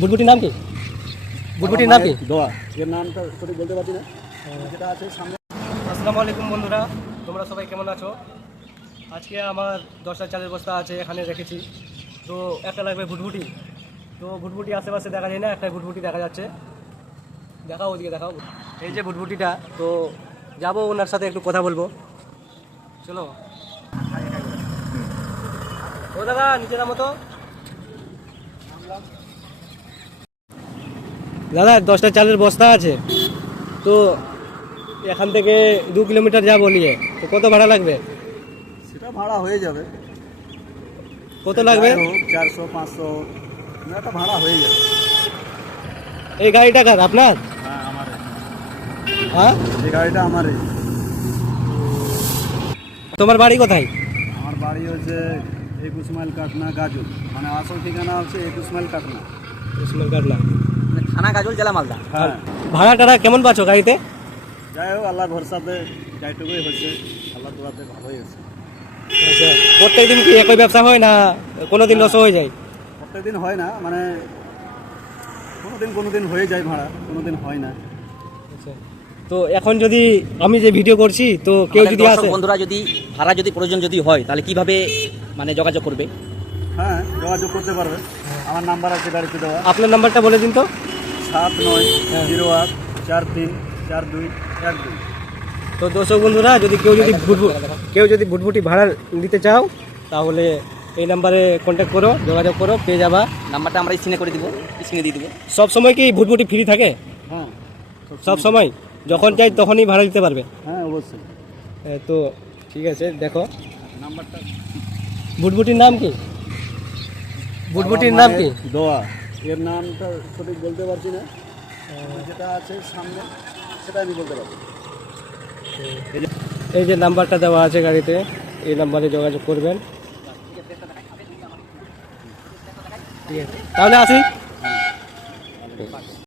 ভুটভুটির নাম কি? ভুটভুটির নাম কি? দোয়া। এর নামটা সঠিক বলতে পারছি না, যেটা আছে সামনে। আসসালামু আলাইকুম বন্ধুরা, তোমরা সবাই কেমন আছো? আজকে আমার 10টা চালের বস্তা আছে, এখানে রেখেছি। তো একটা লাগবে ভুটভুটি। তো ভুটভুটি আশেপাশে দেখা যায় না, একটা ভুটভুটি দেখা যাচ্ছে। দেখাও, ওদিকে দেখাও। এই যে ভুটভুটিটা, তো যাবো ওনার সাথে একটু কথা বলবো, চলো। ও দাদা, নিচে নামো তো। দাদা 10টা চালের বস্তা আছে, তো এখান থেকে 2 কিলোমিটার যাবো নিয়ে, তো কত ভাড়া লাগবে? সেটা ভাড়া হয়ে যাবে। কত লাগবে? 400 500 একটা ভাড়া হয়ে যাবে। এই গাড়িটা কার, আপনার? হ্যাঁ, আমার। হ্যাঁ, এই গাড়িটা আমারই। তোমার বাড়ি কোথায়? আমার বাড়ি হচ্ছে 21 মাইল কাটনা গাজল, মানে আসল ঠিকানা হচ্ছে 21 মাইল কাটনা, উসমান কাটলা, থানা গাজল, জেলা মালদা। হ্যাঁ। ভাড়া টাড়া কেমন পাচ্ছ গাড়িতে? যাই হোক, আল্লাহর ভরসাতে যাইটুকুই হচ্ছে, আল্লাহ দোয়াতে ভালোই আছে। আচ্ছা, প্রত্যেকদিন কি একই ব্যবসা হয় না কোনোদিন লস হয়ে যায়? প্রত্যেকদিন হয় না, মানে কোনো দিন হয়ে যায় ভাড়া, কোনো দিন হয় না। আচ্ছা, তো এখন যদি আমি যে ভিডিও করছি, তো কেউ আমাদের যদি দর্শক আসে, বন্ধুরা যদি ভাড়া যদি প্রয়োজন যদি হয়, তাহলে কিভাবে মানে যোগাযোগ করবে? হ্যাঁ, যোগাযোগ করতে পারবে। আমার নাম্বার আছে গাড়িতে দেওয়া, আপনার নাম্বারটা বলে দিন তো। 7908424212। তো দর্শক বন্ধুরা, যদি কেউ যদি ভুটভুটি ভাড়া নিতে চাও, তাহলে এই নাম্বারে কন্ট্যাক্ট করো, যোগাযোগ করো, পেয়ে যাবা। নাম্বারটা আমরা স্ক্রিনে করে দিব, স্ক্রিনে দিয়ে দেবো। সব সময় কি ভুটভুটি ফ্রি থাকে? হ্যাঁ, সব সময় যখন চাই তখনই ভাড়া দিতে পারবে? হ্যাঁ, অবশ্যই। তো ঠিক আছে, দেখো নাম্বারটা। ভুটভুটির নাম কি? ভুটভুটির নাম কি? দোয়া। এর নামটা সঠিক বলতে পারছি না, যেটা আছে সামনে সেটা আমি বলতে পারছি। এই যে নাম্বারটা দেওয়া আছে গাড়িতে, এই নাম্বারে যোগাযোগ করবেন। ঠিক আছে, তাহলে আসি।